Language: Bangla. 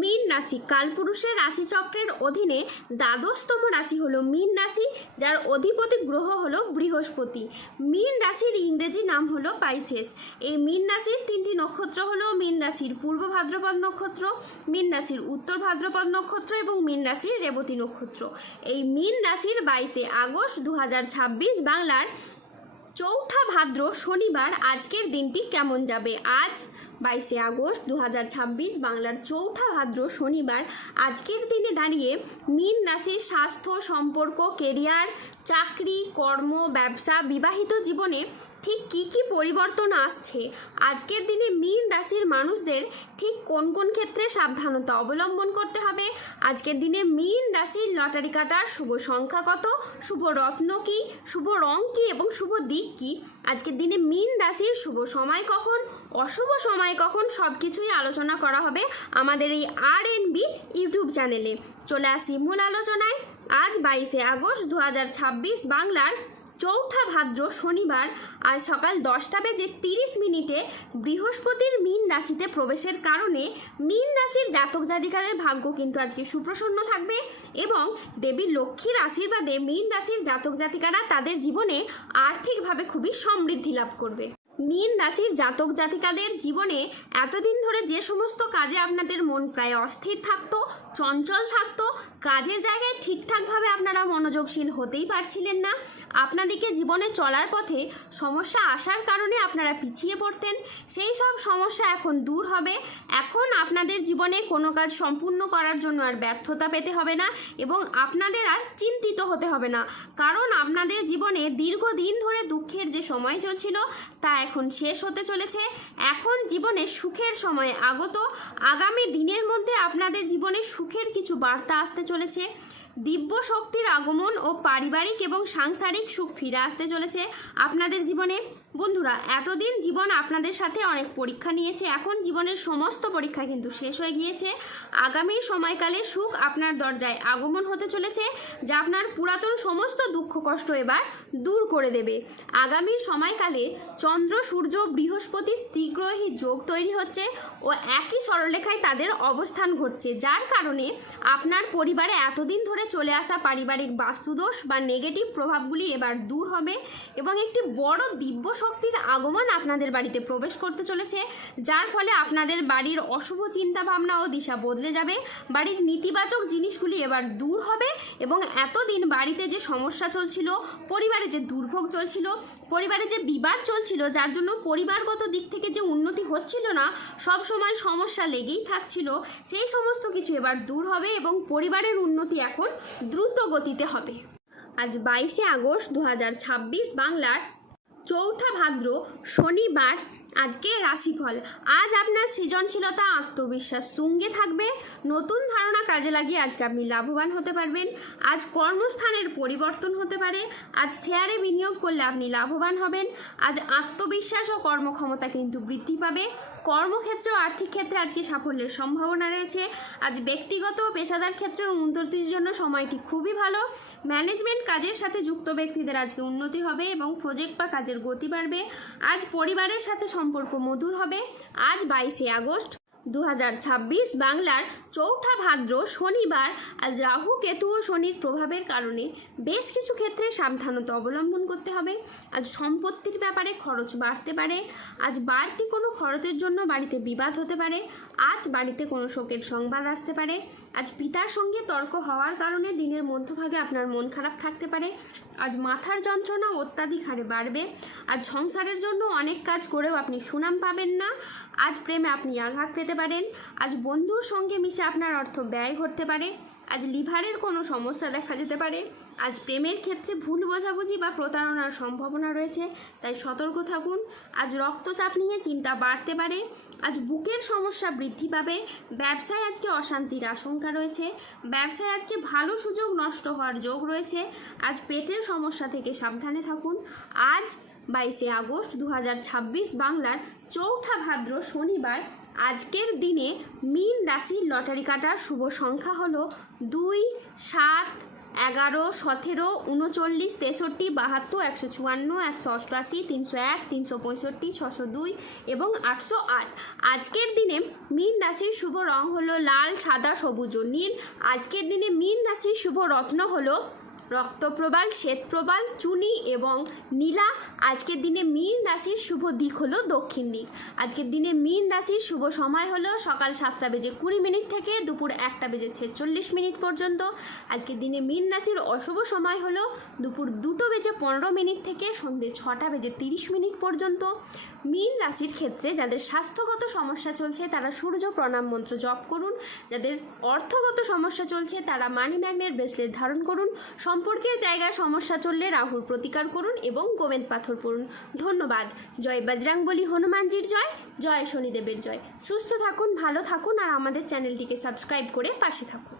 মীন রাশি কালপুরুষের রাশিচক্রের অধীনে দ্বাদশতম রাশি হলো মীন রাশি, যার অধিপতি গ্রহ হলো বৃহস্পতি। মীন রাশির ইংরেজি নাম হলো পাইসেস। এই মীন রাশির তিনটি নক্ষত্র হলো মীন রাশির পূর্ব ভাদ্রপদ নক্ষত্র, মীন রাশির উত্তর ভাদ্রপদ নক্ষত্র এবং মীন রাশির রেবতী নক্ষত্র। এই মীন রাশির 22 আগস্ট 2026 বাংলার চৌঠা ভাদ্র শনিবার আজকের দিনটি কেমন যাবে। আজ 22 আগস্ট 2026 বাংলার চৌঠা ভাদ্র শনিবার আজকের দিনে দাঁড়িয়ে মীন রাশির স্বাস্থ্য, সম্পর্ক, কেরিয়ার, চাকরি, কর্ম, ব্যবসা, বিবাহিত জীবনে ঠিক কী কী পরিবর্তন আসছে, আজকের দিনে মীন রাশির মানুষদের ঠিক কোন কোন ক্ষেত্রে সাবধানতা অবলম্বন করতে হবে, আজকের দিনে মীন রাশির লটারি কাটার শুভ সংখ্যা কত, শুভ রত্ন কী, শুভ রং কী এবং শুভ দিক কী, আজকের দিনে মীন রাশির শুভ সময় কখন, অশুভ সময় কখন, সব কিছুই আলোচনা করা হবে আমাদের এই RNB ইউটিউব চ্যানেলে। চলে আসি মূল আলোচনায়। আজ 22 আগস্ট 2026 বাংলার চৌঠা ভাদ্র শনিবার আজ সকাল 10:30 বৃহস্পতির মীন রাশিতে প্রবেশের কারণে মীন রাশির জাতক জাতিকাদের ভাগ্য কিন্তু আজকে সুপ্রসন্ন থাকবে এবং দেবী লক্ষ্মীর আশীর্বাদে মীন রাশির জাতক জাতিকারা তাদের জীবনে আর্থিকভাবে খুবই সমৃদ্ধি লাভ করবে। মীন রাশির জাতক জাতিকাদের জীবনে এতদিন ধরে যে সমস্ত কাজে আপনাদের মন প্রায় অস্থির থাকতো, চঞ্চল থাকতো, কাজের জায়গায় ঠিকঠাকভাবে আপনারা মনোযোগশীল হতেই পারছিলেন না, আপনাদেরকে জীবনে চলার পথে সমস্যা আসার কারণে আপনারা পিছিয়ে পড়তেন, সেই সব সমস্যা এখন দূর হবে। এখন আপনাদের জীবনে কোনো কাজ সম্পূর্ণ করার জন্য আর ব্যর্থতা পেতে হবে না এবং আপনাদের আর চিন্তিত হতে হবে না, কারণ আপনাদের জীবনে দীর্ঘদিন ধরে দুঃখের যে সময় চলছিল তা এখন শেষ হতে চলেছে। এখন জীবনে সুখের সময় আগত। আগামী দিনের মধ্যে আপনাদের জীবনে সুখের কিছু বার্তা আসতে চলেছে। দিব্য শক্তির আগমন ও পারিবারিক এবং সাংসারিক সুখ ফিরে আসতে চলেছে আপনাদের জীবনে। বন্ধুরা, এতদিন জীবন আপনাদের সাথে অনেক পরীক্ষা নিয়েছে, এখন জীবনের সমস্ত পরীক্ষা কিন্তু শেষ হয়ে গিয়েছে। আগামী সময়কালে সুখ আপনার দরজায় আগমন হতে চলেছে, যা আপনার পুরাতন সমস্ত দুঃখ কষ্ট এবার দূর করে দেবে। আগামী সময়কালে চন্দ্র, সূর্য, বৃহস্পতির ত্রিগ্রহী যোগ তৈরি হচ্ছে ও একই সরলরেখায় তাদের অবস্থান ঘটছে, যার কারণে আপনার পরিবারে এতদিন ধরে চলে আসা পারিবারিক বাস্তুদোষ বা নেগেটিভ প্রভাবগুলি এবার দূর হবে এবং একটি বড় দিব্য শক্তির আগমন আপনাদের বাড়িতে প্রবেশ করতে চলেছে, যার ফলে আপনাদের বাড়ির অশুভ চিন্তা ভাবনা ও দিশা বদলে যাবে। বাড়ির নেতিবাচক জিনিসগুলি এবার দূর হবে এবং এতদিন বাড়িতে যে সমস্যা চলছিল, পরিবারে যে দুর্ভোগ চলছিল, পরিবারে যে বিবাদ চলছিল, যার জন্য পরিবারগত দিক থেকে যে উন্নতি হচ্ছিল না, সব সময় সমস্যা লেগেই থাকছিল, সেই সমস্ত কিছু এবার দূর হবে এবং পরিবারের উন্নতি এখন দ্রুত গতিতে হবে। আজ 22 আগস্ট 2026 বাংলার চৌঠা ভাদ্র শনিবার আজকের রাশিফল। আজ আপনার সৃজনশীলতা, আত্মবিশ্বাস তুঙ্গে থাকবে। নতুন ধারণা কাজে লাগিয়ে আজকে আপনি লাভবান হতে পারবেন। আজ কর্মস্থানের পরিবর্তন হতে পারে। আজ শেয়ারে বিনিয়োগ করলে আপনি লাভবান হবেন। আজ আত্মবিশ্বাস ও কর্মক্ষমতা কিন্তু বৃদ্ধি পাবে। কর্মক্ষেত্র ও আর্থিক ক্ষেত্রে আজকে সাফল্যের সম্ভাবনা রয়েছে। আজ ব্যক্তিগত ও পেশাদার ক্ষেত্রে উন্নতির জন্য সময়টি খুবই ভালো। ম্যানেজমেন্ট কাজের সাথে যুক্ত ব্যক্তিদের আজকে উন্নতি হবে এবং প্রজেক্ট বা কাজের গতি বাড়বে। আজ পরিবারের সাথে সম্পর্ক মধুর হবে। আজ 22 আগস্ট 2026 বাংলার চৌঠা ভাদ্র শনিবার আজ রাহু, কেতু ও শনির প্রভাবের কারণে বেশ কিছু ক্ষেত্রে সাবধানতা অবলম্বন করতে হবে। আজ সম্পত্তির ব্যাপারে খরচ বাড়তে পারে। আজ বাড়তি কোনো খরচের জন্য বাড়িতে বিবাদ হতে পারে। আজ বাড়িতে কোনো শোকের সংবাদ আসতে পারে। আজ পিতার সঙ্গে তর্ক হওয়ার কারণে দিনের মধ্যভাগে আপনার মন খারাপ থাকতে পারে। আজ মাথার যন্ত্রণা অত্যাধিক হারে বাড়বে। আজ সংসারের জন্য অনেক কাজ করেও আপনি সুনাম পাবেন না। আজ প্রেমে আপনি আঘাত পেতে পারেন। আজ বন্ধুর সঙ্গে মিশে আপনার অর্থ ব্যয় ঘটতে পারে। আজ লিভারের কোনো সমস্যা দেখা যেতে পারে। আজ প্রেমের ক্ষেত্রে ভুল বোঝাবুঝি বা প্রতারণার সম্ভাবনা রয়েছে, তাই সতর্ক থাকুন। আজ রক্তচাপ নিয়ে চিন্তা বাড়তে পারে। আজ বুকের সমস্যা বৃদ্ধি পাবে। ব্যবসায় আজকে অশান্তির আশঙ্কা রয়েছে। ব্যবসায় আজকে ভালো সুযোগ নষ্ট হওয়ার যোগ রয়েছে। আজ পেটের সমস্যা থেকে সাবধানে থাকুন। আজ 22 আগস্ট 2026 বাংলার চৌঠা ভাদ্র শনিবার আজকের দিনে মীন রাশির লটারি কাটার শুভ সংখ্যা হলো 2, 7, 11, 17, 39, 63, 72, 154, 188, 301, 365, 602 এবং 808। আজকের দিনে মীন রাশির শুভ রং হলো লাল, সাদা, সবুজ ও নীল। আজকের দিনে মীন রাশির শুভ রত্ন হলো রক্তপ্রবাল, শ্বেতপ্রবাল, চুনি এবং নীলা। আজকের দিনে মীন রাশির শুভ দিক হলো দক্ষিণ দিক। আজকের দিনে মীন রাশির শুভ সময় হলো সকাল 7:20 থেকে দুপুর 1:46 পর্যন্ত। আজকের দিনে মীন রাশির অশুভ সময় হলো দুপুর 2:15 থেকে সন্ধ্যে 6:30 পর্যন্ত। মীন রাশির ক্ষেত্রে যাদের স্বাস্থ্যগত সমস্যা চলছে তারা সূর্য প্রণাম মন্ত্র জপ করুন। যাদের অর্থগত সমস্যা চলছে তারা মানি ম্যাগনেট ব্রেসলেট ধারণ করুন। সম্পর্কের জায়গায় সমস্যা চললে রাহুর প্রতিকার করুন এবং গোমেদ পাথর পড়ুন। ধন্যবাদ। জয় বজরংবলী হনুমানজির জয়, জয় শনিদেবের জয়। সুস্থ থাকুন, ভালো থাকুন আর আমাদের চ্যানেলটিকে সাবস্ক্রাইব করে পাশে থাকুন।